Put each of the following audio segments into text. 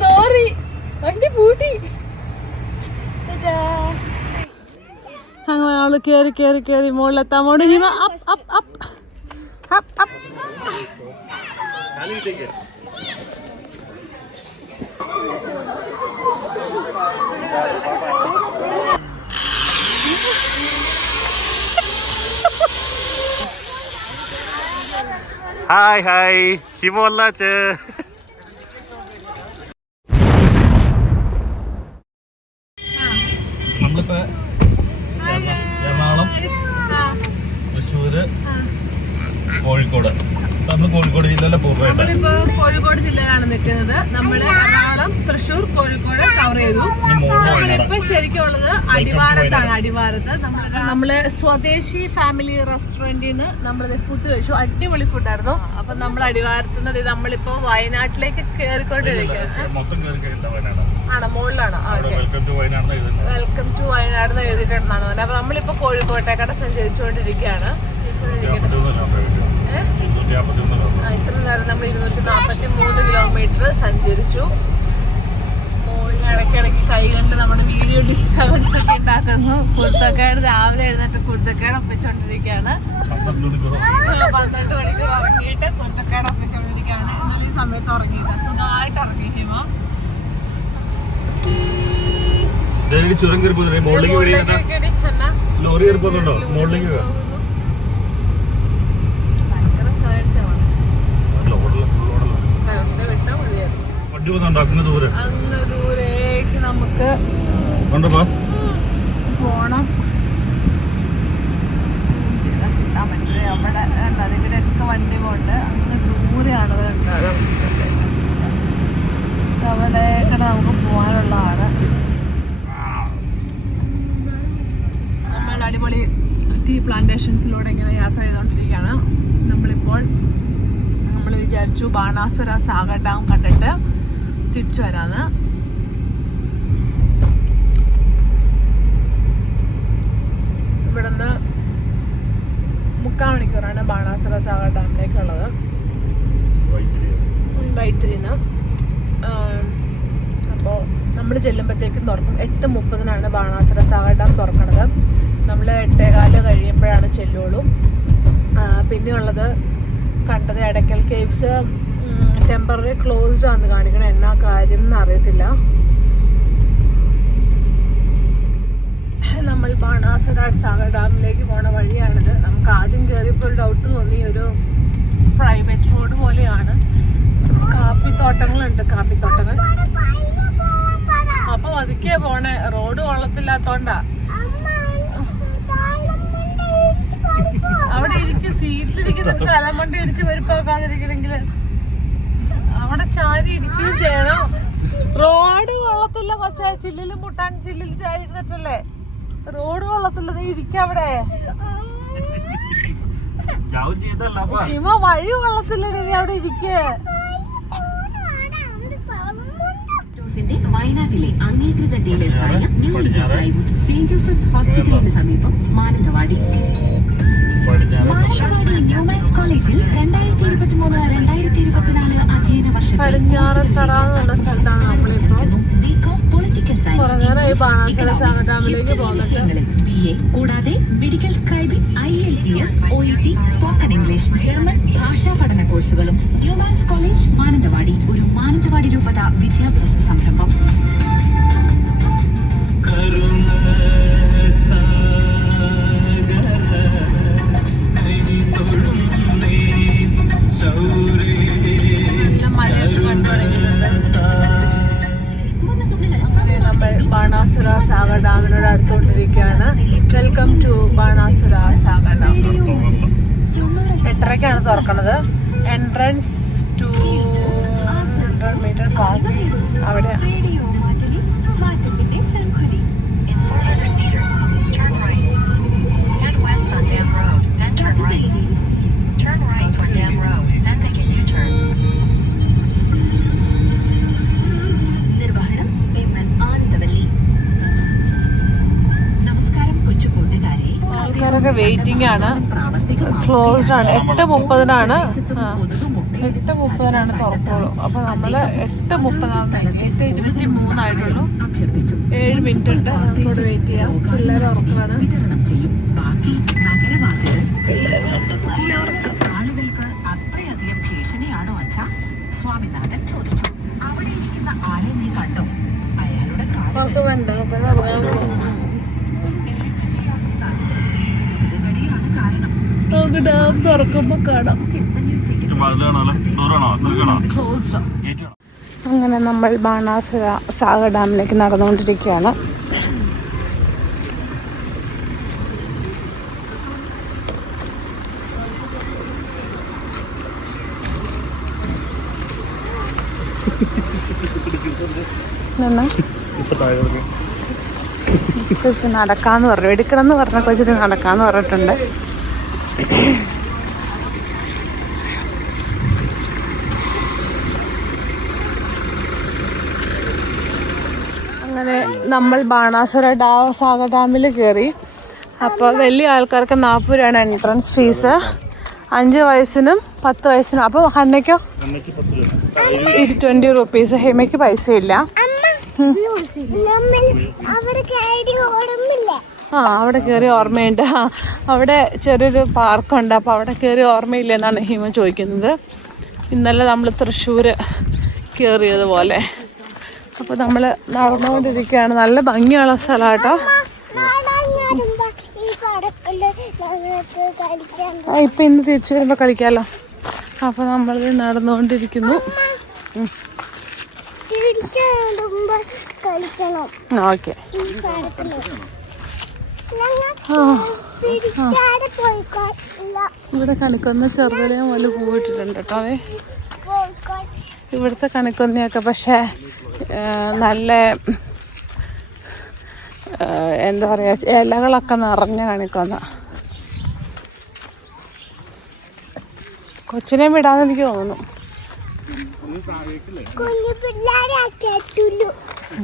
Sorry വണ്ടി പൂട്ടി. അങ്ങനെ അവള് കേറി കേറി കേറി മുകളിലെത്താൻ പോണു. Hima up up up up up. Hi hi Hima വല്ലാച്ച്. നമ്മളിപ്പോ എറണാകുളം, തൃശ്ശൂര്, കോഴിക്കോട്. നമ്മൾ കോഴിക്കോട് ജില്ലയിലെ നമ്മളിപ്പോ കോഴിക്കോട് ജില്ലയിലാണ് നിൽക്കുന്നത്. നമ്മള് എറണാകുളം, തൃശ്ശൂർ, കോഴിക്കോട് കവർ ചെയ്തു. നമ്മളിപ്പോ ശരിക്കും ഉള്ളത് അടിവാരത്താണ്. അടിവാരത്ത് നമ്മള് സ്വദേശി ഫാമിലി റെസ്റ്റോറന്റിൽ നിന്ന് നമ്മളത് ഫുഡ് കഴിച്ചു. അടിപൊളി ഫുഡായിരുന്നു. അപ്പൊ നമ്മൾ അടിവാരത്തുന്നത് നമ്മളിപ്പോ വയനാട്ടിലേക്ക് കേറിക്കൊണ്ടിരിക്കുകയാണ്. ആണോ, മുകളിലാണോ? വെൽക്കം ടു വയനാട് എന്ന് എഴുതിയിട്ടുണ്ടെന്നാണ്. അപ്പൊ നമ്മളിപ്പോ കോഴിക്കോട്ടേക്കാട് സഞ്ചരിച്ചുകൊണ്ടിരിക്കുകയാണ്. ഇത്ര നേരം നമ്മൾ 243 കിലോമീറ്റർ സഞ്ചരിച്ചു. ഇടയ്ക്കിടയ്ക്ക് കൈ കണ്ട് നമ്മുടെ വീഡിയോ ഡിസ്റ്റർബൻസ് ഒക്കെ ഉണ്ടാക്കുന്നു. കുർത്തക്കേട് രാവിലെ എഴുന്നേറ്റ് കുർത്തക്കേട് ഒപ്പിച്ചോണ്ടിരിക്കുകയാണ്. 12 മണിക്കൂർ ഉറങ്ങിയിട്ട് കുർത്തക്കേട് ഒപ്പിച്ചോണ്ടിരിക്കുകയാണ്. എന്നാൽ ഈ സമയത്ത് ഉറങ്ങിയില്ല, സുഖമായിട്ട് ഉറങ്ങി ഹിമ. ചുരം കയറി ലോറി കയറി പോകുന്നുണ്ടോ? മോളിലേക്ക് അങ്ങ് ദൂരേക്ക് നമുക്ക് പോണം. കിട്ടാൻ പറ്റില്ല. അവിടെ ഇവരൊക്കെ വണ്ടി പോണ്ട്. അങ്ങ് ദൂരെയാണ് അവിടേക്ക് നമുക്ക് പോകാനുള്ളതാണ്. നമ്മൾ അടിപൊളി ടീ പ്ലാന്റേഷൻസിലൂടെ ഇങ്ങനെ യാത്ര ചെയ്തുകൊണ്ടിരിക്കുകയാണ്. നമ്മളിപ്പോൾ നമ്മൾ വിചാരിച്ചു ബാണാസുര സാഗർ ഡാം കണ്ടിട്ട് തിരിച്ചു വരാന്ന്. ഇവിടുന്ന് 3/4 മണിക്കൂറാണ് ബാണാസുര സാഗർ ഡാമിലേക്കുള്ളത്, വൈത്തിരിന്ന്. അപ്പോൾ നമ്മൾ ചെല്ലുമ്പോഴത്തേക്കും തുറക്കും. 8:30 ബാണാസുര സാഗർ ഡാം തുറക്കണത്. നമ്മൾ 8:15 കഴിയുമ്പോഴാണ് ചെല്ലുള്ളൂ. പിന്നെയുള്ളത് കണ്ടത് എടക്കൽ കേവ്സ് ടെമ്പററി ക്ലോസ്ഡ് ആണെന്ന് കാണിക്കണം. എന്നാ കാര്യം എന്ന് അറിയത്തില്ല. നമ്മൾ ബാണാസുര സാഗർ ഡാമിലേക്ക് പോണ വഴിയാണിത്. നമുക്ക് ആദ്യം കയറിയപ്പോൾ ഒരു ഡൗട്ട് തോന്നി, ഒരു പ്രൈവറ്റ് റോഡ് പോലെയാണ്. കാപ്പിത്തോട്ടങ്ങളുണ്ട്, കാപ്പിത്തോട്ടങ്ങൾ. അപ്പൊ അതൊക്കെയാ പോണേ. റോഡ് കൊള്ളത്തില്ലാത്തോണ്ടാ. അവിടെ ഇരിക്കും, സീറ്റിലിരിക്കുന്ന തലമണ്ട ഇടിച്ച് പരിപ്പാക്കാതിരിക്കണമെങ്കിൽ അവിടെ ചാരി ഇരിക്കുകയും ചെയ്യണം. റോഡ് കൊള്ളത്തില്ല. പക്ഷേ ചില്ലിൽ മുട്ടാൻ ചില്ലിൽ ചാരി ഇരുന്നിട്ടല്ലേ. റോഡ് കൊള്ളത്തില്ല. നീ ഇരിക്കവിടെ. ഹിമ വഴി കൊള്ളത്തില്ല. നീ അവിടെ ഇരിക്കേ. വയനാട്ടിലെ അംഗീകൃത ഡീലേഴ്സായ New India Plywood Saint Joseph ഹോസ്പിറ്റലിന് സമീപം മാനന്തവാടി. മാനന്തവാടി ന്യൂമാൻസ് കോളേജിൽ 2023-2024 അധ്യയന വർഷത്തിൽ പടിഞ്ഞാറത്തറ എന്നുള്ള സ്ഥലത്താണ് നമ്മളിപ്പോ. കുറഞ്ഞായി ബാണാസുര സാഗർ ഡാമിലേക്ക് പോകുന്നത്. BA കൂടാതെ medical scribing, IELTS, OET, spoken English, German ഭാഷാ പഠന കോഴ്സുകളും. ന്യൂമാൻസ് കോളേജ് മാനന്തവാടി ഒരു മാനന്തവാടി രൂപത വിദ്യാഭ്യാസ സംരംഭം. ബാണാസുര സാഗർ ഡാമിനോട് അടുത്തുകൊണ്ടിരിക്കുകയാണ്. Welcome to Banasura Sagar dam. 8:30 തുറക്കണത്. എൻട്രൻസ് 200 മീറ്റർ പാർക്ക് അവിടെ. ആൾക്കാരൊക്കെ വെയിറ്റിംഗ് ആണ്. ക്ലോസ്ഡ് ആണ്. 8:30 8:30 തുറക്കുള്ളൂ. അപ്പോൾ നമ്മൾ 8:30 8:23 ആയിട്ടുള്ളൂ. 7 മിനിറ്റ് ഉണ്ട്. നമുക്കിവിടെ വെയിറ്റ് ചെയ്യാം. പിള്ളേർ ഉറക്കാണ്. ആളുകൾക്ക് അത്രയധികം ഭീഷണിയാണോ അച്ഛ? സ്വാമിനാഥൻ ചോദിച്ചു. അവിടെ ഇരിക്കുന്ന ആളെ നീ കണ്ടോ? അയാളുടെ ഡാം തുറക്കുമ്പോ കാണാം. അങ്ങനെ നമ്മൾ ബാണാസുര സാഗർ ഡാമിലേക്ക് നടന്നുകൊണ്ടിരിക്കുകയാണ്. നടക്കാന്ന് പറഞ്ഞു, എടുക്കണമെന്ന് പറഞ്ഞ കൊച്ചിട്ട് നടക്കാന്ന് പറഞ്ഞിട്ടുണ്ട്. അങ്ങനെ നമ്മൾ ബാണാസുര സാഗർ ഡാമിൽ കയറി. അപ്പോൾ വലിയ ആൾക്കാർക്ക് 40 രൂപയാണ് എൻട്രൻസ് ഫീസ്. 5 വയസ്സിനും 10 വയസ്സിനും. അപ്പോൾ ഹന്നയ്ക്കോ 20 റുപ്പീസ്. ഹെമയ്ക്ക് പൈസ ഇല്ല. അവിടെ കയറി ഓർമ്മയുണ്ട്. അവിടെ ചെറിയൊരു പാർക്കുണ്ട്. അപ്പോൾ അവിടെ കയറി ഓർമ്മയില്ല എന്നാണ് ഹിമ ചോദിക്കുന്നത്. ഇന്നലെ നമ്മൾ തൃശ്ശൂർ കയറിയതുപോലെ. അപ്പോൾ നമ്മൾ നടന്നുകൊണ്ടിരിക്കുകയാണ്. നല്ല ഭംഗിയുള്ള സ്ഥലം കേട്ടോ. ഇപ്പം ഇന്ന് തിരിച്ചു വരുമ്പോൾ കളിക്കാമല്ലോ. അപ്പോൾ നമ്മൾ നടന്നുകൊണ്ടിരിക്കുന്നു. ഓക്കെ. ഇവിടെ കണിക്കൊന്ന ചെറുതലേ മുതൽ പോയിട്ടിട്ടുണ്ട് കേട്ടോ. ഇവിടുത്തെ കണിക്കൊന്നയൊക്കെ പക്ഷേ നല്ല എന്താ പറയുക, ഇലകളൊക്കെ നിറഞ്ഞ കണിക്കൊന്ന. കൊച്ചിനെ വിടാന്ന് എനിക്ക് തോന്നുന്നു.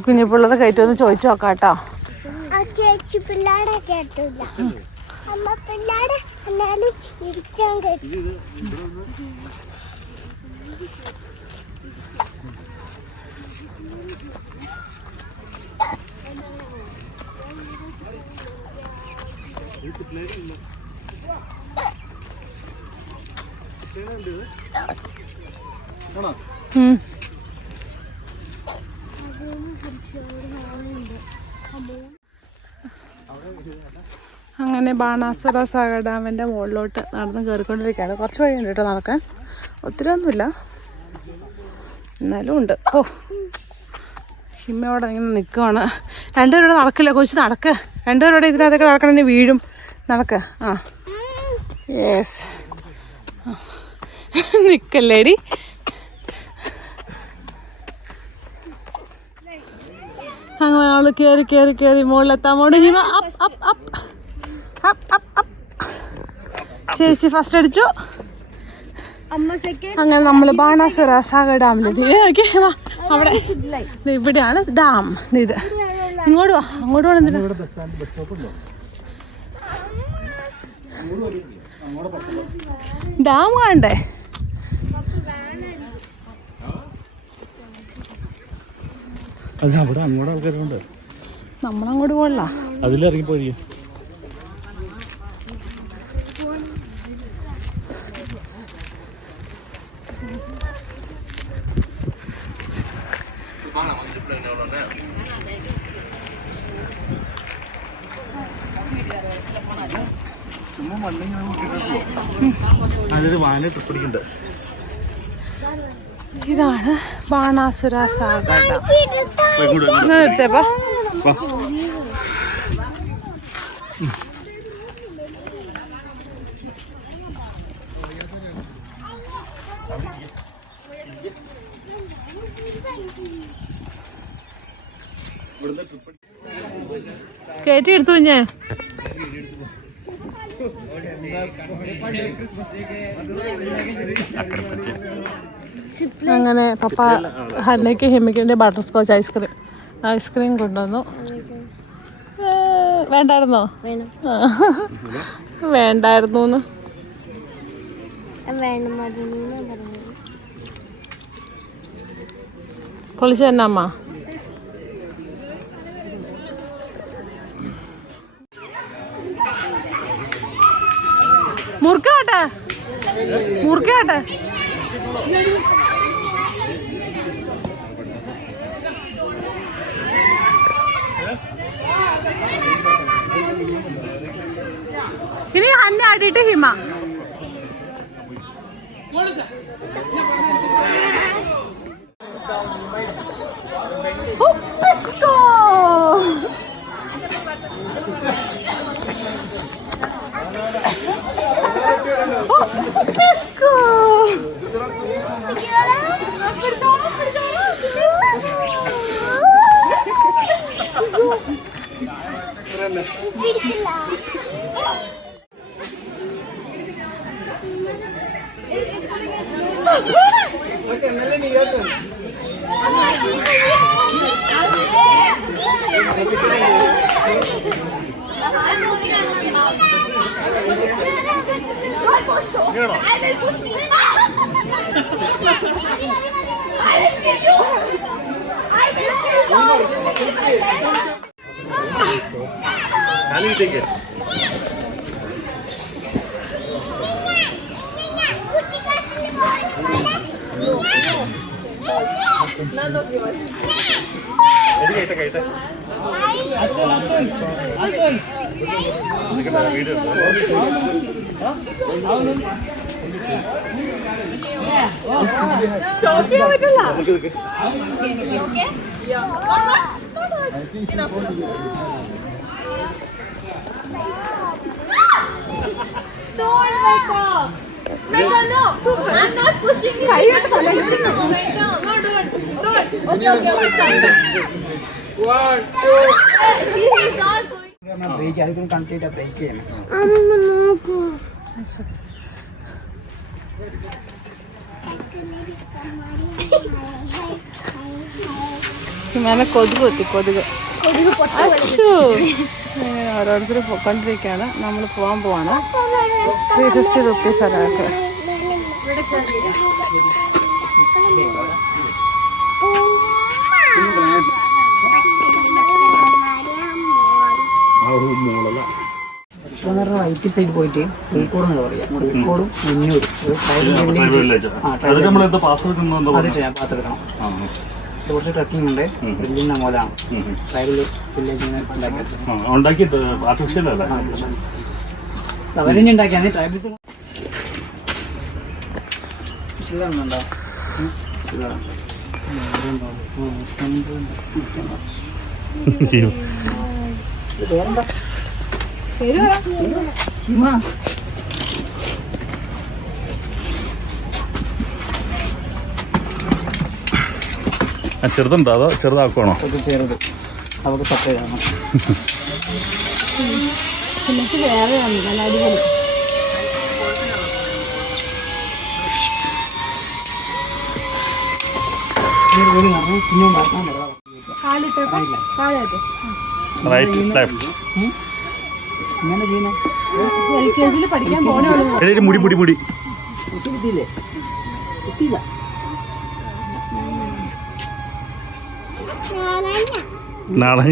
കുഞ്ഞു പിള്ളേരെ കയറ്റുമെന്ന് ചോദിച്ചു നോക്കാം കേട്ടോ. അങ്ങനെ ബാണാസുര സാഗർ ഡാമിൻ്റെ മുകളിലോട്ട് നടന്ന് കയറിക്കൊണ്ടിരിക്കുകയാണ്. കുറച്ച് വഴിയുണ്ട് കേട്ടോ നടക്കാൻ, ഒത്തിരി ഒന്നുമില്ല, എന്നാലും ഉണ്ട്. ഓ, ഹിമ്മയോടെ ഇങ്ങനെ നിൽക്കുവാണ്. രണ്ടുപേരോടെ നടക്കില്ല കൊച്ചു, നടക്ക്. രണ്ടുപേരോടെ ഇതിനകത്തൊക്കെ നടക്കണമെങ്കിൽ വീഴും. നടക്ക്. ആ യെസ്, നിൽക്കല്ലേടി. അങ്ങനെ നമ്മൾ കയറി കയറി കയറി മുകളിലെത്താൻ പോണ്ട്. Hima up up up up up up. ചേച്ചി ഫസ്റ്റ് അടിച്ചു. അങ്ങനെ നമ്മൾ ബാണാസുര സാഗർ ഡാമിലെത്തി. വാ, അവിടെ ഇവിടെയാണ് ഡാം. ഇത് ഇങ്ങോട്ട് വാ, അങ്ങോട്ട് പോകണം. ഡാം കാണണ്ടേ? അവിടെ അങ്ങോട്ട് ആൾക്കാരുണ്ട്. നമ്മളങ്ങോട്ട് പോകണ്ട, അതിലിറങ്ങിപ്പോയി. ഇതാണ് ബാണാസുര സാഗർ ഡാം. നിർത്തേപ്പാ. കയറ്റി എടുത്തു ഞാൻ. അങ്ങനെ പപ്പ ഹന്നയ്ക്ക് ഹിമയ്ക്ക് ബട്ടർ സ്കോച്ച് ഐസ്ക്രീം കൊണ്ടുവന്നു. വേണ്ടായിരുന്നോ? വേണ്ടായിരുന്നു. പൊളിച്ചു തന്നെ അമ്മ. മുറുക്കാട്ടെ മുറുക്കാട്ടെ. ഇനി അന്നെ ആടിയിട്ട് ഹിമ. ഉപ്പിസ്കോ. ഉപ്പിസ്കോ. ഹിമാനെ കൊതുക് കൊത്തി കൊതുക്. ഓരോരുത്തർ പൊക്കൊണ്ടിരിക്കുകയാണ്. നമ്മൾ പോകാൻ പോവാണ്. 350 റുപ്പീസ് ഒരാൾക്ക്. വൈറ്റ് സൈഡ് പോയിട്ട് കോഴിക്കോട് എന്ന് പറയാം. കോഴിക്കോടും മുന്നൂരും പാത്തെടുക്കണം. കുറച്ച് ട്രക്കിംഗ് ഉണ്ട്. ബ്രില്ലിന്റെ മോലാണ് ട്രൈബൽ വില്ലേജിൽ ഉണ്ടാക്കിയത് ആർട്ടിഫിഷ്യൽ അല്ലേ? അവരെന്നെ ഉണ്ടാക്കിയാണ് ട്രൈബൽസ്. ശരിയാണുണ്ടോ? ചെറുതുണ്ടോ അതോ ചെറുതാക്കുവാണോ? ചെറുത് അവർക്ക് സെപ്പറേറ്റ് ആണ്. വേറെ അടിപൊളി. LKG പഠിക്കാൻ പോണേ. മുടി മുടി മുടി നാളെ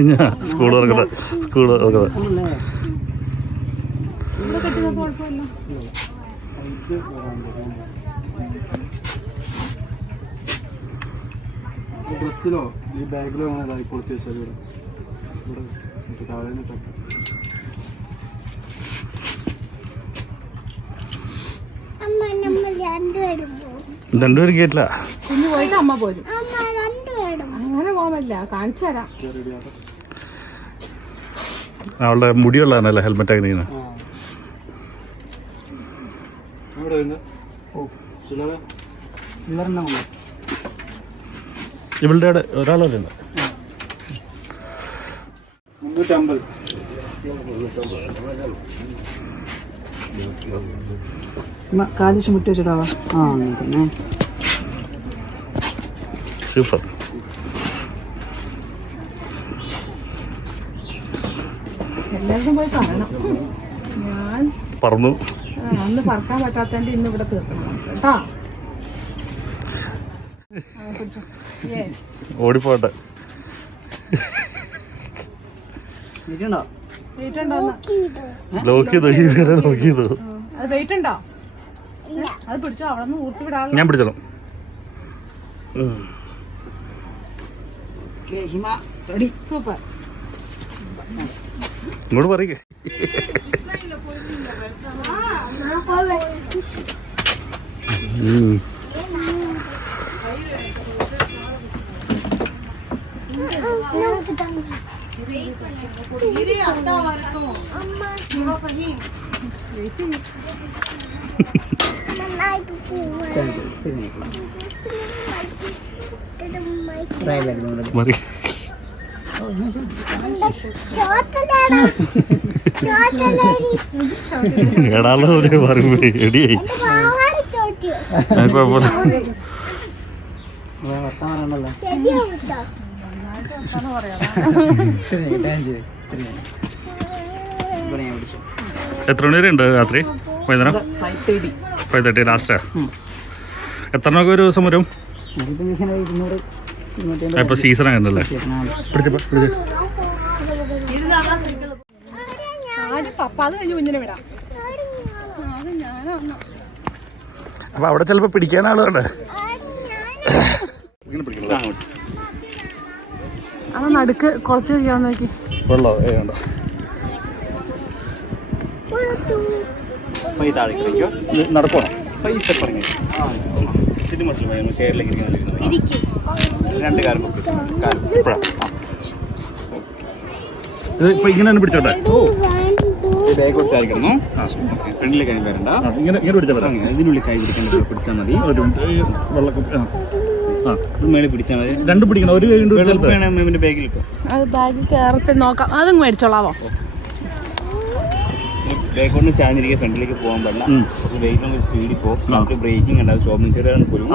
സ്കൂൾ തുറക്കുന്നത്. ബസ്സിലോ ഈ ബാഗിലോ അങ്ങനെ ഇതായി കൊടുത്തു വെച്ചാൽ താഴെ രണ്ടുപേരും കേട്ടില്ല. കുഞ്ഞു പോയിട്ട് അമ്മ പോരും. അങ്ങനെ പോകാൻ കാണിച്ചു തരാം. അവളുടെ മുടിയുള്ളതാണല്ലേ ഹെൽമെറ്റ് ഒക്കെ ചെയ്യുന്നത്. ഇവളുടെ ഒരാളുണ്ട് 350. കാലിശം വിട്ട് വെച്ചിട്ടാ. ആ തന്നെ സൂപ്പർ. എല്ലാവർക്കും പോയി പറയണം. ഞാൻ പറന്നു അന്ന് പറക്കാൻ പറ്റാത്തതിന്റെ ഇന്ന് ഇവിടെ തീർക്കണം കേട്ടോ. പിടിച്ചോ. യെസ്. ഓടിപ്പോട്ടെ. വീട്ടുണ്ടോ? വെയിറ്റ് ഉണ്ടോ? ലോക്ക് ചെയ്തോ, ഈ വരെ ലോക്ക് ചെയ്തോ. അത് വെയിറ്റ് ഉണ്ടോ? അത് പിടിച്ചോ, അവിടെ നിന്ന് ഊർത്തി വിടാൻ. ഞാൻ പിടിച്ചോളാം. ഹിമ റെഡി. സൂപ്പർ. ഇങ്ങോട്ട് പറയേ. മറി എടാളോ പറയുമ്പോ എടിയായി. കുഴപ്പമില്ല. എത്ര മണി വരെ ഉണ്ട് രാത്രി? വൈകുന്നേരം 5:30 ലാസ്റ്റാ? എത്ര എണ്ണമൊക്കെ ഒരു ദിവസം വരും? ഇപ്പൊ സീസൺ ആയിരുന്നല്ലേ? അപ്പൊ അവിടെ ചിലപ്പോ പിടിക്കാൻ ആളുണ്ട്. ആ നടുക്ക് കുറച്ച് ചെയ്യാൻ നോക്കി. വെള്ളോ വേണ്ട. നടക്കണം. ഇപ്പൊ ഇങ്ങനെ തന്നെ പിടിച്ചോട്ടെ. ഫ്രണ്ടിലെ കൈ വരണ്ട, ഇങ്ങനെ പിടിച്ചാൽ ഇതിനുള്ളിൽ കൈ പിടിക്കാൻ പിടിച്ചാൽ മതി. ഒരു മിനിറ്റ്. വെള്ളക്കുപ്പി മേളിൽ പിടിച്ചാൽ മതി. രണ്ടും പിടിക്കണം. ഒരു കൈ കൊണ്ട് ബാഗിൽ ഇട്ടോ. അത് ബാഗിൽ കയറത്തെ നോക്കാം. അതും മേടിച്ചോളാവോ? ബാഗ് കൊണ്ട് ചാഞ്ഞിരിക്കുക, ഫ്രണ്ടിലേക്ക് പോകാൻ പാടില്ല. വെയിറ്റ് സ്പീഡിൽ പോകും. നമുക്ക് ബ്രേക്കിംഗ് ഉണ്ടാവും. ഷോപ്പിംഗ് ചെറിയ പോലും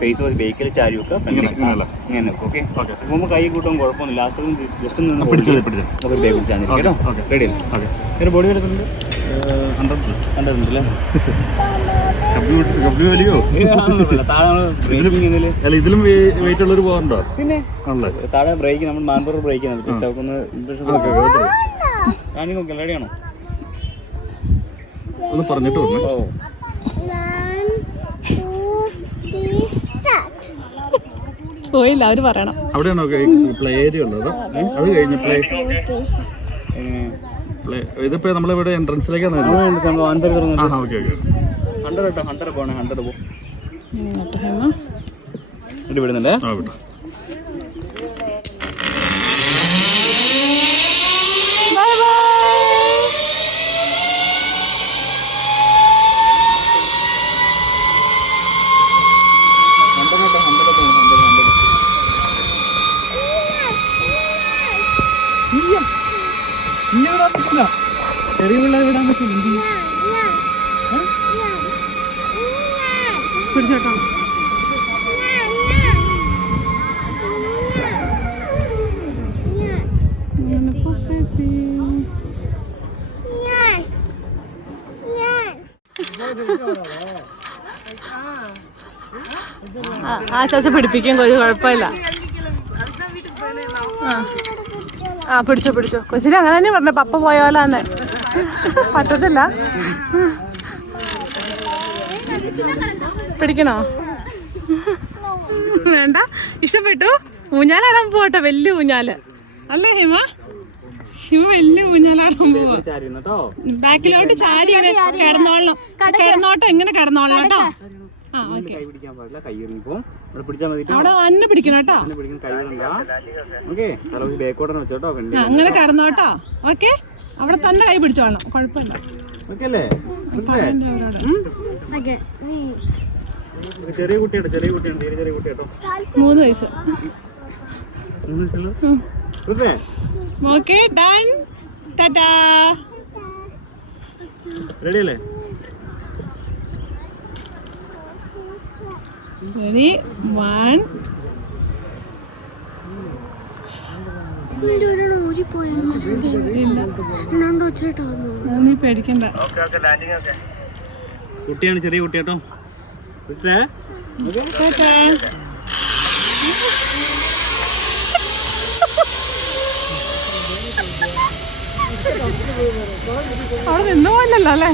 ഫേസ് ബേക്കിൽ ചാരി വെക്കുക. ഇങ്ങനെ ഓക്കെ. പോകുമ്പോൾ കൈ കൂട്ടാൻ കുഴപ്പമൊന്നുമില്ല. ലാസ്റ്റ് ജസ്റ്റ് നിന്ന് ബാഗിൽ ചാഞ്ഞിരിക്കും. റെഡി അല്ലേ? ബോഡി വരുന്നുണ്ട് 100 ഉണ്ടല്ലേ? ഇതിലും വെയിറ്റ് ഉള്ളൊരു പോകാറുണ്ടോ? പിന്നെ താഴെ ബ്രേക്ക് നമ്മൾ മാൻപൂർ ബ്രേക്ക് കാണിക്കോക്കെ. റെഡിയാണോ? ഒന്ന് പറഞ്ഞിട്ട് വന്നു. പോയില്ല, അവര് പറയണം. അവിടെയാണോ പ്ലേ ഏരിയ ഉള്ളത്? അത് കഴിഞ്ഞ് പ്ലേ ഇതിപ്പോ നമ്മളിവിടെ എൻട്രൻസിലേക്കാണ്. വിടുന്നുണ്ട്. ചെറിയ പിള്ളേർ വിടാൻ പറ്റില്ല. പിടിച്ചേട്ടോ. ആ ചാച്ച പിടിപ്പിക്കും. കുഴപ്പമില്ല. ആ പിടിച്ചോ പിടിച്ചോ. കൊച്ചിനെ അങ്ങനെ തന്നെ പറഞ്ഞ പപ്പ പോയാലാന്ന്. പറ്റത്തില്ല. പിടിക്കണോ? വേണ്ട. ഇഷ്ടപ്പെട്ടു? ഊഞ്ഞാലാടാൻ പോട്ടെ. വലിയ ഊഞ്ഞാല് അല്ലേ ഹിമ? ഹിമ വലിയ ഊഞ്ഞാലാടാൻ പോവാ. ബാക്കിലോട്ട് ചാരി കിടന്നോളണം. കിടന്നോട്ടോ, ഇങ്ങനെ കിടന്നോളണം കേട്ടോ. ആ ഓക്കെ. അവിടെ അന്നെ പിടിക്കണം കേട്ടോ. അങ്ങനെ കിടന്നോട്ടോ. ഓക്കെ. അവിടെ തന്നെ കൈ പിടിച്ചോളണം. കുഴപ്പമില്ല. ചെറിയ കുട്ടിയാട്ടോ. ചെറിയ കുട്ടിയാണ്. ചെറിയ കുട്ടിയാട്ടോ. 3 വയസ്സ്. Okay done. ടാറ്റാ. റെഡി അല്ലേ? Ready? 1. നീ പേടിക്കണ്ട. കുട്ടിയാണ്, ചെറിയ കുട്ടിയാട്ടോ. അവിടെ നിന്നു പോലല്ലോ അല്ലേ?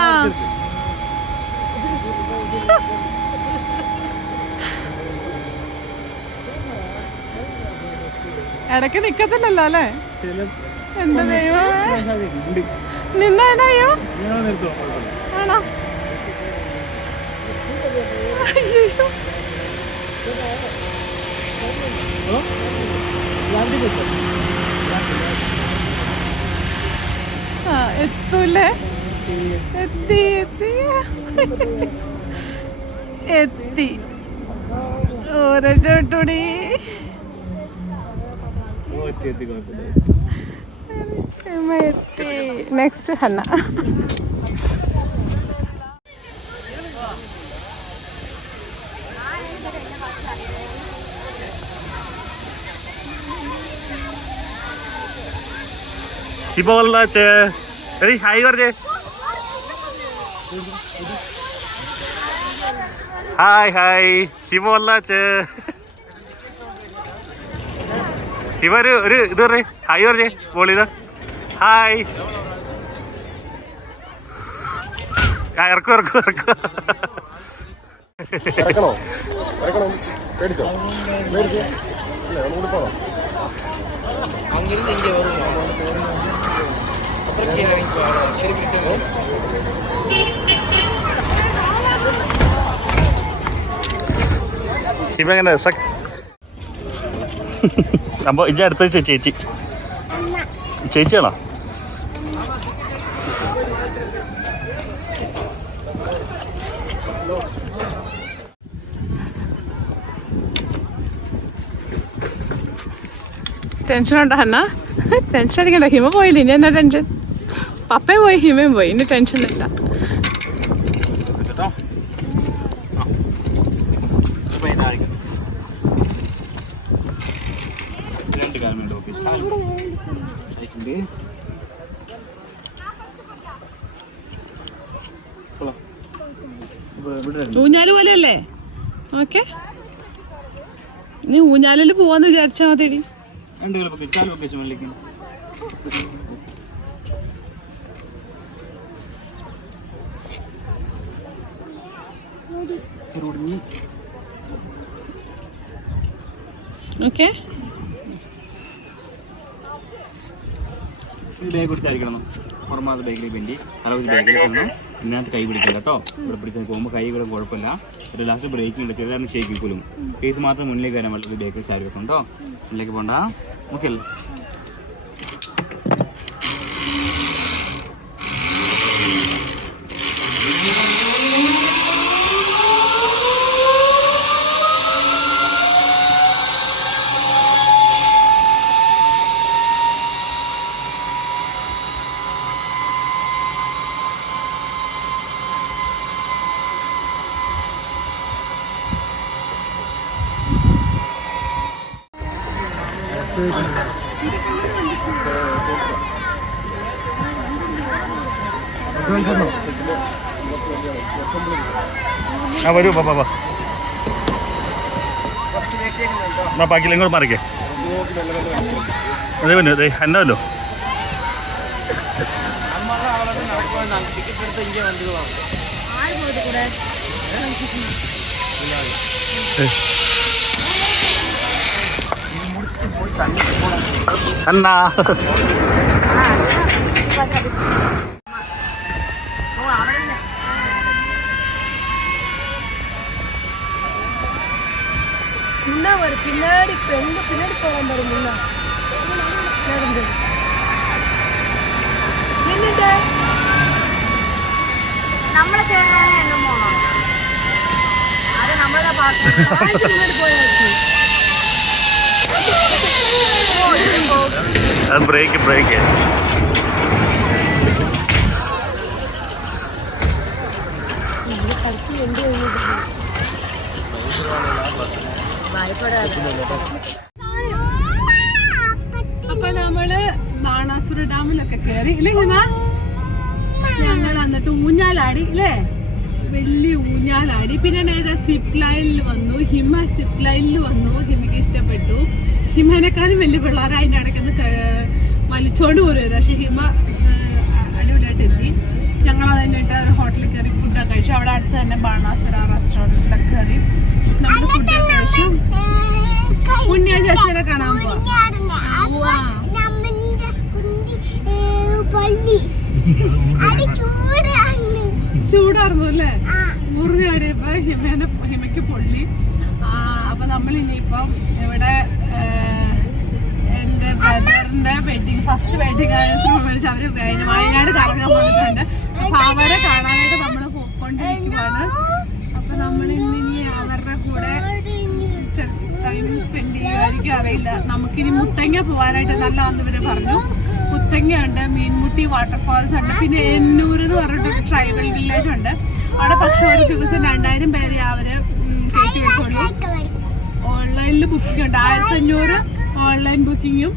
ആ ഇടയ്ക്ക് നിക്കത്തില്ലല്ലോ അല്ലേ? എന്റെ ദൈവമേ, നിന്നയ്യോ? ആണോ? അയ്യോ, ആ എത്തൂലേ? എത്തി എത്തി എത്തി. ഓരോ ചോട്ടുടി. എത്തി. നെക്സ്റ്റ് ഹന്ന. ഇപ്പൊ ഹായ് പറഞ്ഞേ. ഹായ് ഹായ് ശിവല്ലാച്ച്. ഇവ ഒരു ഇത് പറഞ്ഞേ, ഹായ് പറഞ്ഞേ. ബോളിത് ഹായ്. ഇറക്കും ഇറക്കും ഇറക്കും. ഇപ്പൊ എങ്ങനെ അപ്പൊ ഇജ്ജ അടുത്ത ചേച്ചി ചേച്ചിയാണോ? ടെൻഷൻ ഉണ്ടോ ഹന്ന? ടെൻഷൻ അടിക്കണ്ട. ഹിമ പോയില്ല, ഇനി എന്നാ ടെൻഷൻ? പപ്പയും പോയി ഹിമയും പോയി, ഇനി ടെൻഷൻ ഇല്ല. ഊഞ്ഞാല് പോലെയല്ലേ? ഓക്കെ, നീ ഊഞ്ഞാലിൽ പോവാന്ന് വിചാരിച്ചാ മതിയടി. Okay, bag പിടിച്ചായിരിക്കണം. പുറമാത് ബാഗിലേക്ക് വേണ്ടി അളവ് ബാഗിലേക്ക് വരണം. ഇതിനകത്ത് കൈ പിടിക്കില്ല കേട്ടോ. ഇവിടെ പിടിച്ചാൽ പോകുമ്പോൾ കൈ കൂടെ കുഴപ്പമില്ല. ഒരു ലാസ്റ്റ് ബ്രേക്കിംഗ് ഉണ്ട്, ചെറുതാണ് ഷേക്കിൽ പോലും. ഫേസ് മാത്രം മുന്നിലേക്ക് വരാൻ പറ്റും. ബാഗിൽ ചാരി വെക്കണം കേട്ടോ. മുന്നിലേക്ക് പോകണ്ട. ഓക്കെ അല്ലേ? ആ വരൂ പാപ്പാ. ബാക്കിയില്ല, ഇങ്ങോട്ട് മാറിക്കേ. അതേ പിന്നെ അതെ എന്നല്ലോ. അന്നാ பின்னாடி பின்னாடி போகாம பாருங்க. നമ്മളെ എന്നമോ അത് നമ്മളെ ബ്രേക്ക് ബ്രേക്ക് അപ്പൊ നമ്മള് ബാണാസുര ഡാമിലൊക്കെ കയറി ഇല്ലേ? ഞങ്ങൾ എന്നിട്ട് ഊഞ്ഞാലാടി ഇല്ലേ? വലിയ ഊഞ്ഞാലാടി. പിന്നെ ഏതാ സിപ്പ് ലൈനിൽ വന്നു, ഹിമ സിപ്പ് ലൈനിൽ വന്നു. ഹിമയ്ക്ക് ഇഷ്ടപ്പെട്ടു. ഹിമേനെക്കാളും വലിയ പിള്ളേർ അതിൻ്റെ ഇടയ്ക്കൊന്ന് വലിച്ചോണ്ട് പോലും വരും. പക്ഷെ ഹിമ അടിപൊളിയായിട്ട് എത്തി. ഞങ്ങൾ അത് കഴിഞ്ഞിട്ട് ഒരു ഹോട്ടലിൽ കയറി ഫുഡൊക്കെ കഴിച്ചു. അവിടെ അടുത്ത് തന്നെ ബാണാസുര റെസ്റ്റോറൻറ്റിലൊക്കെ കയറി നമ്മൾ ഫുഡൊക്കെ കഴിച്ചു. ഉണ്ണിയ ചേച്ചിനെ കാണാൻ പോവാം. ചൂടായിരുന്നു അല്ലേ? ഊർന്ന് ആടിയപ്പോ ഹിമയ്ക്ക് പൊള്ളി. അപ്പൊ നമ്മൾ ഇനിയിപ്പം ഇവിടെ എന്റെ ബ്രദറിന്റെ വെഡിങ്, ഫസ്റ്റ് വെഡിങ് ആയിട്ട് അവര് വയനാട് കറങ്ങാൻ പോയിട്ടുണ്ട്. അപ്പൊ അവരെ കാണാനായിട്ട് നമ്മൾ പോയിക്കൊണ്ടിരിക്കുകയാണ്. അപ്പൊ നമ്മൾ ഇനി അവരുടെ കൂടെ ടൈം സ്പെൻഡ് ചെയ്യുമായിരിക്കും, അറിയില്ല. നമുക്കിനി മുത്തങ്ങ പോകാനായിട്ട് നല്ലതാന്ന് ഇവര് പറഞ്ഞു. മുത്തങ്ങ ഉണ്ട്, മീൻമുട്ടി വാട്ടർഫാൾസ് ഉണ്ട്, പിന്നെ എന്നൂർ എന്ന് പറഞ്ഞിട്ട് ട്രൈബൽ വില്ലേജ് ഉണ്ട്. അവിടെ പക്ഷെ ഒരു ദിവസം 2000 പേരെ അവര് കയറ്റി വെക്കുള്ളൂ. ഓൺലൈനിൽ ബുക്കിംഗ് ഉണ്ട്, 1500 ഓൺലൈൻ ബുക്കിങ്ങും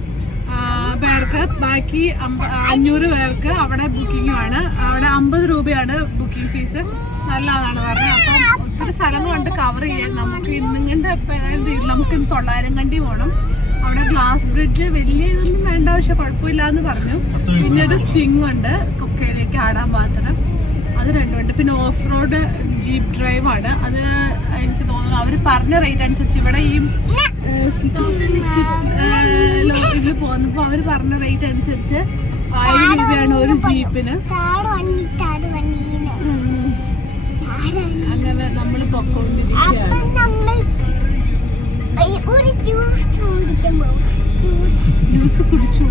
പേർക്ക്, ബാക്കി 500 പേർക്ക് അവിടെ ബുക്കിങ്ങുമാണ്. അവിടെ 50 രൂപയാണ് ബുക്കിംഗ് ഫീസ്. നല്ലതാണ് പറഞ്ഞത്. അപ്പം ഒത്തിരി സ്ഥലങ്ങളുണ്ട് കവർ ചെയ്യാൻ. നമുക്ക് ഇന്നും കണ്ട് ഇപ്പം ഏതായാലും തീരും. നമുക്ക് ഇന്ന് 900 കണ്ടി പോകണം. അവിടെ ഗ്ലാസ് ബ്രിഡ്ജ് വലിയ ഇതൊന്നും വേണ്ട, പക്ഷെ കുഴപ്പമില്ല എന്ന് പറഞ്ഞു. പിന്നെ ഒരു സ്വിങ് ഉണ്ട് കൊക്കയിലേക്ക് ആടാൻ പാത്രം, അത് രണ്ടുമുണ്ട്. പിന്നെ ഓഫ് റോഡ് ജീപ്പ് ഡ്രൈവ് ആണ്. അത് എനിക്ക് തോന്നുന്നു അവർ പറഞ്ഞ റേറ്റ് അനുസരിച്ച് ഇവിടെ ഈ ഇതിൽ പോകുന്നപ്പോൾ അവർ പറഞ്ഞ റേറ്റ് അനുസരിച്ച് 1000 രൂപയാണ് ഒരു ജീപ്പിന്. അങ്ങനെ നമ്മൾ പൊക്കോണ്ടിരിക്കുകയാണ്. ജ്യൂസ് കുടിച്ചു.